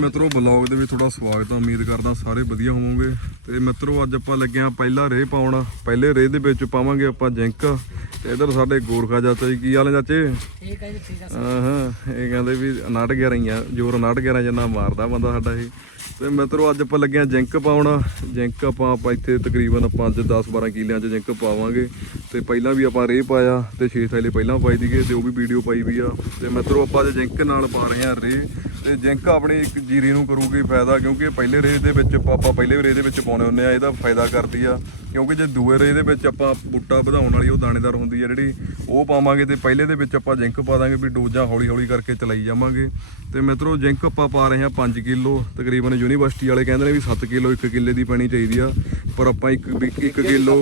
ਮਿੱਤਰੋ ਬਲੌਗ ਦੇ ਵਿੱਚ ਤੁਹਾਡਾ ਸਵਾਗਤ ਹੈ ਉਮੀਦ ਕਰਦਾ ਸਾਰੇ ਵਧੀਆ ਹੋਵੋਗੇ। ਤੇ ਮਿੱਤਰੋ ਅੱਜ ਆਪਾਂ ਲੱਗੇ ਆ ਪਹਿਲਾ ਰੇਹ ਪਾਉਣ। ਪਹਿਲੇ ਰੇਹ ਦੇ ਵਿੱਚ ਪਾਵਾਂਗੇ ਆਪਾਂ ਜਿੰਕ। ਤੇ ਇਧਰ ਸਾਡੇ ਗੋਰਖਾ ਚਾਚਾ ਜੀ ਕੀ ਹਾਲ ਹੈ ਚਾਚੇ? ਇਹ ਕਹਿੰਦੇ ਠੀਕ ਆ ਹਾਂ ਇਹ ਕਹਿੰਦੇ ਵੀ 69 11 ਹੀ ਆ ਜੋਰ 69 11 ਜਿੰਨਾ ਮਾਰਦਾ ਬੰਦਾ ਸਾਡਾ ਇਹ। ਤੇ ਮਿੱਤਰੋ ਅੱਜ ਆਪਾਂ ਲੱਗੇ ਆ ਜਿੰਕ ਪਾਉਣ। ਜਿੰਕ ਆਪਾਂ ਆਪਾਂ ਇੱਥੇ ਤਕਰੀਬਨ 5 10 12 ਕਿੱਲਿਆਂ 'ਚ ਜਿੰਕ ਪਾਵਾਂਗੇ। ਤੇ ਪਹਿਲਾਂ ਵੀ ਆਪਾਂ ਰੇਹ ਪਾਇਆ ਤੇ 6 ਥੈਲੇ ਪਹਿਲਾਂ ਪਾਈ ਦੀਗੇ ਤੇ ਉਹ ਵੀ ਵੀਡੀਓ ਪਾਈ ਵੀ ਆ। ਤੇ ਮਿੱਤਰੋ ਆਪਾਂ ਅੱਜ ਜਿੰਕ ਨਾਲ ਪਾ ਰਹੇ ਆ ਰੇਹ। ਤੇ ਜਿੰਕ ਆਪਣੀ ਇੱਕ ਜੀਰੀ ਨੂੰ ਕਰੂਗੀ ਫਾਇਦਾ ਕਿਉਂਕਿ ਪਹਿਲੇ ਰੇਹ ਦੇ ਵਿੱਚ ਆਪਾਂ ਪਹਿਲੇ ਰੇਹ ਦੇ ਵਿੱਚ ਪਾਉਣੇ ਹੁੰਦੇ ਆ ਇਹਦਾ ਫਾਇਦਾ ਕਰਦੀ ਆ। ਕਿਉਂਕਿ ਜੇ ਦੂਏ ਰੇਹ ਦੇ ਵਿੱਚ ਆਪਾਂ ਬੂਟਾ ਵਧਾਉਣ ਵਾਲੀ ਉਹ ਦਾਣੇਦਾਰ ਹੁੰਦੀ ਆ ਜਿਹੜੀ ਉਹ ਪਾਵਾਂਗੇ ਤੇ ਪਹਿਲੇ ਦੇ ਵਿੱਚ ਆਪਾਂ ਜਿੰਕ ਪਾ ਦਾਂਗੇ ਵੀ ਡੋਜ਼ਾਂ ਹੌਲੀ ਹੌਲੀ ਕਰਕੇ ਚਲਾਈ ਜਾਵਾਂਗੇ। ਤੇ ਮਿੱਤਰੋ ਜਿੰਕ ਆਪਾਂ ਪਾ ਰਹੇ ਹਾਂ 5 ਕਿਲੋ ਤਕਰੀਬਨ ਯੂਨੀਵਰਸਿਟੀ ਵਾਲੇ ਕਹਿੰਦੇ ਨੇ ਵੀ 7 ਕਿਲੋ 1 ਕਿੱਲੇ ਦੀ ਪੈਣੀ ਚਾਹੀਦੀ ਆ। ਪਰ ਆਪਾਂ 1 1 ਕਿਲੋ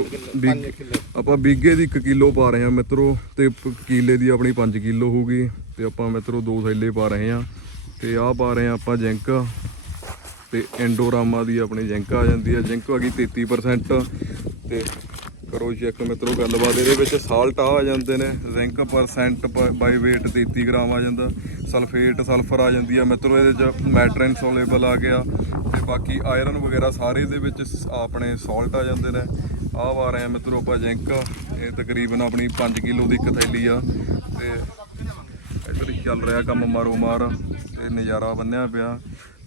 ਆਪਾਂ ਬੀਗੇ ਦੀ 1 ਕਿਲੋ ਪਾ ਰਹੇ ਹਾਂ ਮਿੱਤਰੋ ਤੇ ਕਿੱਲੇ ਦੀ ਆਪਣੀ 5 ਕਿਲੋ ਹੋਊਗੀ। ਤੇ ਆਪਾਂ ਮਿੱਤਰੋ ਦੋ ਥੈਲੇ ਪਾ ਰਹੇ ਹਾਂ। ਤੇ ਆਹ ਪਾ ਰਹੇ ਹਾਂ ਆਪਾਂ ਜਿੰਕ ਤੇ ਐਂਡੋਰਾਮਾ ਦੀ ਆਪਣੀ ਜਿੰਕ ਆ ਜਾਂਦੀ ਹੈ। ਜਿੰਕ ਆ ਗਈ 33% ਤੇ ਕਰੋ ਚੈੱਕ ਮਿੱਤਰੋ ਗੱਲਬਾਤ, ਇਹਦੇ ਵਿੱਚ ਸਾਲਟ ਆ ਜਾਂਦੇ ਨੇ zinc percent by weight 33 gram ਆ ਜਾਂਦਾ ਸਲਫੇਟ ਸਲਫਰ ਆ ਜਾਂਦੀ ਆ। ਮਿੱਤਰੋ ਇਹਦੇ ਚ ਮੈਟਰਨ ਸੋਲੇਬਲ ਆ ਗਿਆ ਤੇ ਬਾਕੀ ਆਇਰਨ ਵਗੈਰਾ ਸਾਰੇ ਦੇ ਵਿੱਚ ਸ- ਆਪਣੇ ਸਾਲਟ ਆ ਜਾਂਦੇ ਨੇ। ਆਹ ਆ ਰਹੇ ਆ ਮਿੱਤਰੋ ਆਪਾਂ ਜਿੰਕ, ਇਹ ਤਕਰੀਬਨ ਆਪਣੀ 5 ਕਿਲੋ ਦੀ ਇੱਕ ਥੈਲੀ ਆ ਤੇ ਇੱਧਰ ਚੱਲ ਰਿਹਾ ਕੰਮ ਮਾਰੋ ਮਾਰ ਤੇ ਨਜ਼ਾਰਾ ਬੰਨਿਆ ਪਿਆ।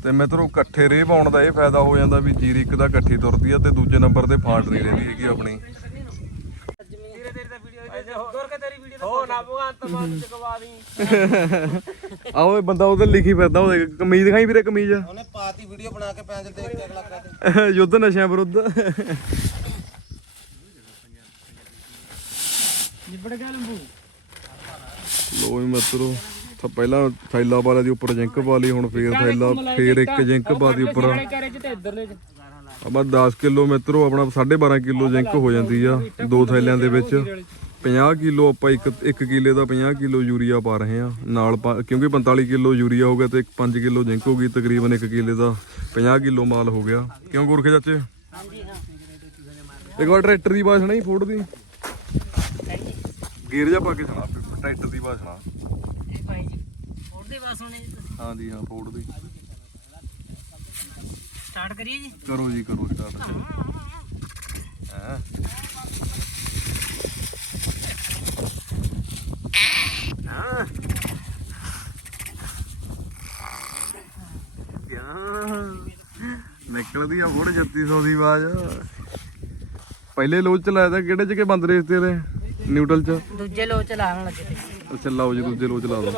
ਤੇ ਮਿੱਤਰੋ ਇਕੱਠੇ ਰੇਹ ਪਾਉਣ ਦਾ ਇਹ ਫਾਇਦਾ ਹੋ ਜਾਂਦਾ ਵੀ ਜੀਰੀ ਇੱਕ ਦਾ ਇਕੱਠੀ ਤੁਰਦੀ ਆ ਤੇ ਦੂਜੇ ਨੰਬਰ ਤੇ ਫਾਂਟ ਨਹੀਂ ਰਹਿੰਦੀ ਹੈਗੀ ਆਪਣੀ। ਆਓ ਇਹ ਬੰਦਾ ਉਹਦੇ ਲਿਖੀ ਫਿਰਦਾ ਉਹਦੇ ਕਮੀਜ਼ ਦਿਖਾਈ ਵੀਰੇ ਕਮੀਜ਼। ਉਹਨੇ ਪਾਤੀ ਵੀਡੀਓ ਬਣਾ ਕੇ ਪੈਂਜ ਦੇਖ ਕੇ ਅਗਲਾ ਕਹਿੰਦੇ ਯੁੱਧ ਨਸ਼ਿਆਂ ਵਿਰੁੱਧ। ਨਿਬੜ ਗਿਆ ਲੰਬੂ। ਲੋ ਵੀ ਮਿੱਤਰੋ, ਤਾਂ ਪਹਿਲਾਂ ਥੈਲਾ ਵਾਲੇ ਦੀ ਉੱਪਰ ਜਿੰਕ ਪਾ ਲਈ, ਹੁਣ ਫੇਰ ਥੈਲਾ, ਫੇਰ ਇੱਕ ਜਿੰਕ ਪਾ ਦੀ ਉੱਪਰ। ਆਪਾਂ 10 ਕਿਲੋ ਮਿੱਤਰੋ, ਆਪਣਾ 12.5 ਕਿਲੋ ਜਿੰਕ ਹੋ ਜਾਂਦੀ ਆ, ਦੋ ਥੈਲਿਆਂ ਦੇ ਵਿੱਚ। 50 ਕਿਲੋ ਆਪਾਂ ਇੱਕ ਇੱਕ ਕਿਲੇ ਦਾ 50 ਕਿਲੋ ਯੂਰੀਆ ਪਾ ਰਹੇ ਆ। ਨਾਲ ਕਿਉਂਕਿ 45 ਕਿਲੋ ਯੂਰੀਆ ਹੋ ਗਿਆ ਤੇ 5 ਕਿਲੋ ਜਿੰਕ ਹੋ ਗਈ, ਤਕਰੀਬਨ ਇੱਕ ਕਿਲੇ ਦਾ 50 ਕਿਲੋ ਮਾਲ ਹੋ ਗਿਆ। ਕਿਉਂ ਗੁਰਖੇ ਚਾਚੇ? ਇੱਕ ਵਾਰ ਟਰੈਕਟਰ ਦੀ ਆਵਾਜ਼ ਸੁਣਾਈ ਫੋੜ ਦੀ? ਗੇਰ ਜਾ ਪਾ ਕੇ ਸੁਣਾ। ਟਰੈਕਟਰ ਦੀ ਸੁਣਾ। ਇਹ ਭਾਈ ਜੀ ਬਾਸ ਹੋਣੇ ਹਾਂਜੀ ਹਾਂ ਫੋੜ ਦੀ। ਸਟਾਰਟ ਕਰੀਏ ਜੀ? ਕਰੋ ਜੀ ਕਰੋ ਸਟਾਰਟ ਹੈ ਨਿਕਲਦੀ ਆ ਫੋੜ 3600 ਦੀ ਆਵਾਜ਼। ਪਹਿਲੇ ਲੋਚ ਚਲਾਇਆ ਤਾਂ ਕਿਹੜੇ ਚ ਕੇ ਬੰਦ ਰੇਸ ਤੇ ਨੇ ਨਿਊਟਰਲ ਚ? ਦੂਜੇ ਲੋ ਚਲਾਉਣ ਲੱਗੇ ਤੇ। ਅੱਛਾ ਲਾਓ ਜੀ ਦੂਜੇ ਲਾ ਦੋ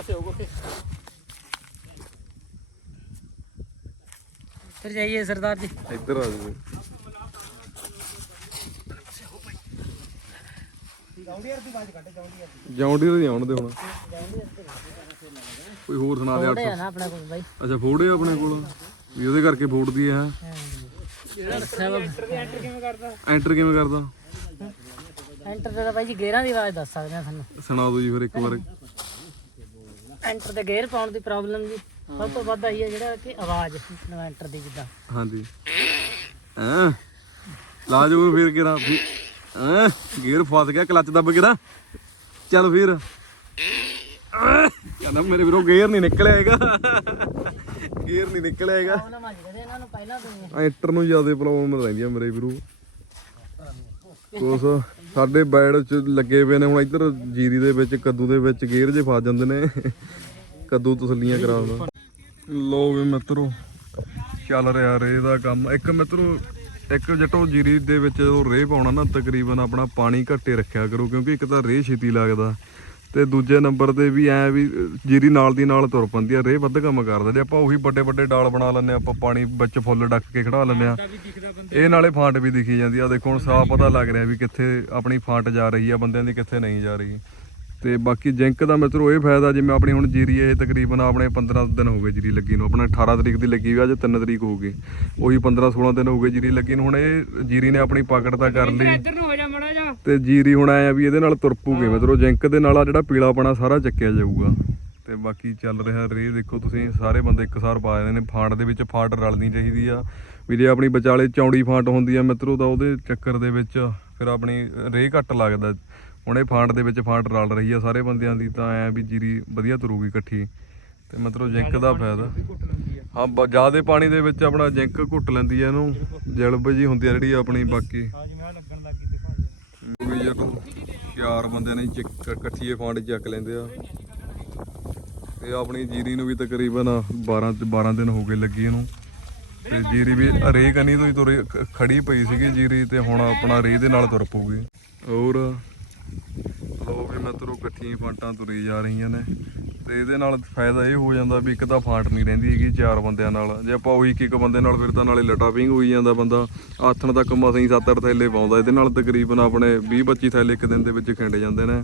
ਫਿਰ ਜਾਈਏ ਸਰਦਾਰ ਜੀ। ਇੱਧਰ ਆ ਜਾਓ। ਜੌਂਡੀਅਰ ਦੀ ਆਉਣ ਦੇ ਹੁਣ। ਕੋਈ ਹੋਰ ਸੁਣਾ ਦੇ ਥੋੜੇ ਆ ਨਾ ਆਪਣੇ ਕੋਲ ਬਾਈ। ਅੱਛਾ ਫੋੜੇ ਆਪਣੇ ਕੋਲ? ਵੀ ਉਹਦੇ ਕਰਕੇ ਫੋੜਦੀ ਹੈ ਜਿਹੜਾ ਐਂਟਰ ਕਿਵੇਂ ਕਰਦਾ ਐਂਟਰ ਕਿਵੇਂ ਕਰਦਾ? ਐਂਟਰ ਤਾਂ ਬਾਈ ਜੀ ਗੇਅਰਾਂ ਦੀ ਆਵਾਜ਼ ਦੱਸ ਸਕਦੇ ਆ ਤੁਹਾਨੂੰ ਸੁਣਾ ਦਿਓ ਜੀ ਫਿਰ ਇੱਕ ਵਾਰ। ਐਂਟਰ ਤੇ ਗੇਅਰ ਪਾਉਣ ਦੀ ਪ੍ਰੋਬਲਮ ਜੀ। ਸਭ ਤੋਂ ਵੱਧ ਆਈ ਹੈ ਜਿਹੜਾ ਕਿ ਆਵਾਜ਼ ਐਂਟਰ ਦੀ ਜਿੱਦਾਂ। ਹਾਂਜੀ। ਹਾਂ? ਲਾ ਜੋ ਫਿਰ ਕਿਰਾ ਹਾਂ? ਗੇਅਰ ਫਸ ਗਿਆ ਕਲੱਚ ਦੱਬ ਕੇ ਨਾ। ਚੱਲ ਫਿਰ। ਕਹਿੰਦਾ ਮੇਰੇ ਵੀਰੋ ਗੇਅਰ ਨਹੀਂ ਨਿਕਲਿਆ ਹੈਗਾ। ਗੇਅਰ ਨਹੀਂ ਨਿਕਲਿਆ ਹੈਗਾ। ਪ੍ਰੋਬਲਮ ਆ ਜਿਹਦੇ ਇਹਨਾਂ ਨੂੰ ਪਹਿਲਾਂ ਤੋਂ ਹੀ ਹੈ। ਐਂਟਰ ਨੂੰ ਜ਼ਿਆਦਾ ਪ੍ਰੋਬਲਮ ਰਹਿੰਦੀ ਆ ਮੇਰੇ ਵੀਰੋ। ਕੁਛ ਸਾਡੇ ਬੈਡ ਚ ਲੱਗੇ ਪਏ ਨੇ, ਹੁਣ ਇੱਧਰ ਜੀਰੀ ਦੇ ਵਿੱਚ, ਕੱਦੂ ਦੇ ਵਿੱਚ ਗੇਰ ਜੇ ਫਸ ਜਾਂਦੇ ਨੇ। ਕੱਦੂ ਤਸੱਲੀਆਂ ਕਰਾਉਂਦਾ ਲੋ ਵੀ ਮਿੱਤਰੋ, ਚੱਲ ਰਿਹਾ ਰੇ ਦਾ ਕੰਮ। ਇੱਕ ਮਿੱਤਰੋ, ਇੱਕ ਜਟੋ ਜੀਰੀ ਦੇ ਵਿੱਚ ਜਦੋਂ ਰੇਹ ਪਾਉਣਾ ਨਾ, ਤਕਰੀਬਨ ਆਪਣਾ ਪਾਣੀ ਘੱਟੇ ਰੱਖਿਆ ਕਰੋ, ਕਿਉਂਕਿ ਇੱਕ ਤਾਂ ਰੇਹ ਛੇਤੀ ਲੱਗਦਾ। ਤੇ ਦੂਜੇ ਨੰਬਰ ਤੇ ਵੀ ਐ ਵੀ ਅਹ, ਜੀਰੀ ਨਾਲ ਦੀ ਨਾਲ ਤੁਰ ਪੈਂਦੀ ਆ ਰੇਹ ਵੱਧ ਕੰਮ ਕਰਦਾ ਜੇ ਆਪਾਂ ਉਹੀ ਵੱਡੇ ਵੱਡੇ ਡਾਲ ਬਣਾ ਲੈਂਦੇ ਆ ਆਪਾਂ ਪਾਣੀ ਵਿੱਚ ਫੁੱਲ ਡੱਕ ਕੇ ਖੜਾ ਲੈਂਦੇ ਆ। ਇਹ ਨਾਲੇ ਫਾਂਟ ਵੀ ਦਿਖੀ ਜਾਂਦੀ ਆ ਦੇਖੋ ਹੁਣ ਸਾਫ਼ ਪਤਾ ਲੱਗ ਰਿਹਾ ਵੀ ਕਿੱਥੇ ਆਪਣੀ ਫਾਂਟ ਜਾ ਰਹੀ ਆ ਬੰਦਿਆਂ ਦੀ ਕਿੱਥੇ ਨਹੀਂ ਜਾ ਰਹੀ। ਤੇ ਬਾਕੀ ਜਿੰਕ ਦਾ ਮਿੱਤਰੋ ਇਹ ਫਾਇਦਾ ਜਿਵੇਂ ਆਪਣੀ ਹੁਣ ਜੀਰੀ ਇਹ ਤਕਰੀਬਨ ਆਪਣੇ 15 ਦਿਨ ਹੋ ਗਏ ਜੀਰੀ ਲੱਗੀ ਨੂੰ ਆਪਣਾ 18 ਤਰੀਕ ਦੀ ਲੱਗੀ ਵੀ ਅੱਜ 3 ਤਰੀਕ ਹੋ ਗਈ। ਉਹੀ 15 16 ਦਿਨ ਹੋ ਗਏ ਜੀਰੀ ਲੱਗੀ ਨੂੰ ਹੁਣ ਇਹ ਜੀਰੀ ਨੇ ਆਪਣੀ ਪਕੜ ਤਾਂ ਕਰ ਲਈ। ਤੇ ਜੀਰੀ ਹੁਣ ਆਇਆ ਵੀ ਇਹਦੇ ਨਾਲ ਤੁਰਪੂਗੇ ਮਿੱਤਰੋ ਜਿੰਕ ਦੇ ਨਾਲ ਆ ਜਿਹੜਾ ਪੀਲਾਪਣਾ ਸਾਰਾ ਚੱਕਿਆ ਜਾਊਗਾ। ਤੇ ਬਾਕੀ ਚੱਲ ਰਿਹਾ ਰੇ ਦੇਖੋ ਤੁਸੀਂ ਸਾਰੇ ਬੰਦੇ ਇੱਕਸਾਰ ਪਾ ਜਾਂਦੇ ਨੇ ਫਾਂਟ ਦੇ ਵਿੱਚ ਫਾਂਟ ਰਲਣੀ ਚਾਹੀਦੀ ਆ। ਵੀ ਜੇ ਆਪਣੀ ਵਿਚਾਲੇ ਚੌੜੀ ਫਾਂਟ ਹੁੰਦੀ ਆ ਮਿੱਤਰੋ ਤਾਂ ਉਹਦੇ ਚੱਕਰ ਦੇ ਵਿੱਚ ਫਿਰ ਆਪਣੀ ਰੇ ਘੱਟ ਲੱਗਦਾ। ਹੁਣ ਇਹ ਫਾਂਟ ਦੇ ਵਿੱਚ ਫਾਂਟ ਰਲ ਰਹੀ ਆ ਸਾਰੇ ਬੰਦਿਆਂ ਦੀ ਤਾਂ ਐ ਵੀ ਜੀਰੀ ਵਧੀਆ ਤੁਰੂਗੀ ਇਕੱਠੀ। ਤੇ ਮਤਲਬ ਜਿੰਕ ਦਾ ਫਾਇਦਾ। ਹਾਂ ਜਿਆਦੇ ਪਾਣੀ ਦੇ ਵਿੱਚ ਆਪਣਾ ਜਿੰਕ ਘੁੱਟ ਲੈਂਦੀ ਆ ਇਹਨੂੰ। ਜਲਬ ਜੀ ਹੁੰਦੀ ਆ ਜਿਹੜੀ ਆਪਣੀ ਬਾਕੀ। ਵੀ ਜਦੋਂ ਚਾਰ ਬੰਦਿਆਂ ਨੇ ਇਕੱਠੀਏ ਫਾਂਡ ਚੱਕ ਲੈਂਦੇ ਆ। ਤੇ ਆਪਣੀ ਜੀਰੀ ਨੂੰ ਵੀ ਤਕਰੀਬਨ 12 ਤੇ 12 ਦਿਨ ਹੋ ਗਏ ਲੱਗੀ ਇਹਨੂੰ। ਤੇ ਜੀਰੀ ਵੀ ਰੇ ਕਨੀ ਤੋਂ ਹੀ ਤੁਰੇ ਖੜੀ ਪਈ ਸੀਗੀ ਜੀਰੀ ਤੇ ਹੁਣ ਆਪਣਾ ਰੇ ਦੇ ਨਾਲ ਤੁਰ ਪਊਗੀ। ਹੋਰ ਲੋ ਵੀ ਮਿੱਤਰੋ ਇਕੱਠੀਆਂ ਫਾਂਟਾਂ ਤੁਰੀ ਜਾ ਰਹੀਆਂ ਨੇ ਤੇ ਇਹਦੇ ਨਾਲ ਫਾਇਦਾ ਇਹ ਹੋ ਜਾਂਦਾ ਵੀ ਇੱਕ ਤਾਂ ਫਾਂਟ ਨਹੀਂ ਰਹਿੰਦੀ ਹੈਗੀ ਚਾਰ ਬੰਦਿਆਂ ਨਾਲ। ਜੇ ਆਪਾਂ ਉਹੀ ਇੱਕ ਇੱਕ ਬੰਦੇ ਨਾਲ ਫਿਰ ਤਾਂ ਨਾਲੇ ਲਟਾਪਿੰਗ ਹੋਈ ਜਾਂਦਾ ਬੰਦਾ। ਆਥਣ ਤੱਕ ਮਸਾਂ ਹੀ 7-8 ਥੈਲੇ ਪਾਉਂਦਾ, ਇਹਦੇ ਨਾਲ ਤਕਰੀਬਨ ਆਪਣੇ 20-25 ਥੈਲੇ ਇੱਕ ਦਿਨ ਦੇ ਵਿੱਚ ਖਿੰਡ ਜਾਂਦੇ ਨੇ।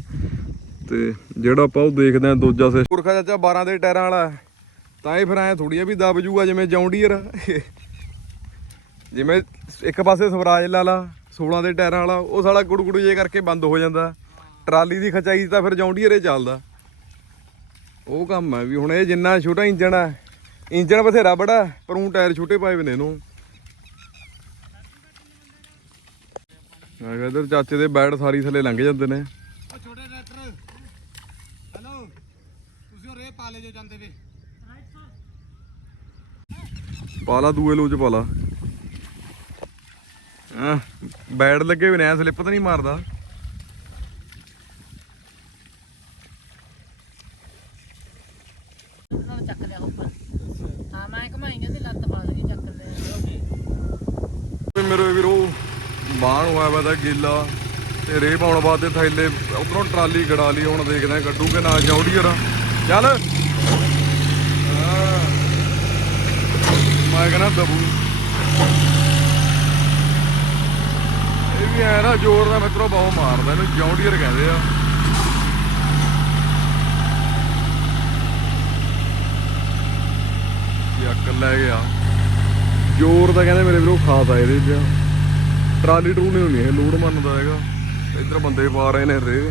ਤੇ ਜਿਹੜਾ ਆਪਾਂ ਉਹ ਦੇਖਦੇ ਆ ਦੂਜਾ ਸਿਸਟਮ ਪੁਰਖਾ ਚਾਚਾ 12 ਦੇ ਟਾਇਰਾਂ ਵਾਲਾ ਤਾਂ ਇਹ ਫਿਰ ਐ ਥੋੜੀ ਆ ਵੀ ਦਬ ਜੂਗਾ ਜਿਵੇਂ ਜੌਂਡੀਅਰ। ਜਿਵੇਂ ਇੱਕ ਪਾਸੇ ਸਵਰਾਜ ਲਾ ਲਾ 16 ਦੇ ਟਾਇਰਾਂ ਵਾਲਾ ਉਹ ਸਾਲਾ ਗੁੜਗੁੜ ਜੇ ਕਰਕੇ ਬੰਦ ਹੋ ਜਾਂਦਾ। ਟਰਾਲੀ ਦੀ ਖਚਾਈ ਤਾਂ ਫਿਰ ਜੌਂਡੀਅਰ ਹੀ ਚੱਲਦਾ। ਉਹ ਕੰਮ ਹੈ ਵੀ ਹੁਣ ਇਹ ਜਿੰਨਾ ਛੋਟਾ ਇੰਜਣ ਆ ਇੰਜਣ ਬਥੇਰਾ ਬੜਾ ਪਰ ਉਹ ਟਾਇਰ ਛੋਟੇ ਪਾਏ ਵੇ ਨੇ ਕਿਹਾ ਇਧਰ ਚਾਚੇ ਦੇ ਬੈਡ ਸਾਰੀ ਥੱਲੇ ਲੰਘ ਜਾਂਦੇ ਨੇ। ਉਹ ਛੋਟੇ ਟਰੈਕਟਰ ਹੈਲੋ ਤੁਸੀਂ ਉਹ ਰੇ ਪਾ ਲੈ ਜੋ ਜਾਂਦੇ ਵੇ। ਪਾ ਲਾ ਦੂਏ ਲੋ ਚ ਪਾ ਲਾ ਹਾਂ ਬੈਡ ਲੱਗੇ ਵੀ ਨੇ ਸਲਿੱਪ ਤਾਂ ਨਹੀਂ ਮਾਰਦਾ। ਨਾਲ ਚੱਕ ਲਿਆ ਉੱਪਰ। ਹਾਂ ਮੈਂ ਘਮਾਈਆਂ ਤੇ ਲੱਤ ਪਾ ਲਈ ਚੱਕ ਲਿਆ। ਵੀ ਮੇਰੇ ਵੀਰੋ ਬਾਹਰ ਹੋਇਆ ਵਾ ਤਾਂ ਗਿੱਲਾ ਤੇ ਰੇ ਪਾਉਣ ਵਾਸਤੇ ਥੈਲੇ ਉਧਰੋਂ ਟਰਾਲੀ ਗੜਾ ਲਈ ਹੁਣ ਦੇਖਦੇ ਆ ਕੱਢੂ ਕਿ ਨਾ ਜੌਡੀਅਰ ਚੱਲ। ਮੈਂ ਕਹਿੰਦਾ ਦਬੂ। ਇਹ ਐ ਨਾ ਜ਼ੋਰ ਦਾ ਮਿੱਤਰੋ ਬਹੁਤ ਮਾਰਦਾ, ਇਹਨੂੰ ਜੌਡੀਅਰ ਕਹਿੰਦੇ ਆ। ਯੱਕ ਲੈ ਗਿਆ ਜ਼ੋਰ ਦਾ ਕਹਿੰਦੇ ਮੇਰੇ ਵੀਰੋ ਖਾਤਾ ਇਹਦੇ 'ਚ। ਟਰਾਲੀ ਟਰੂਲੀ ਨਹੀਂ ਇਹ ਲੋਡ ਮੰਨਦਾ ਹੈਗਾ। ਇੱਧਰ ਬੰਦੇ ਪਾ ਰਹੇ ਨੇ ਰੇ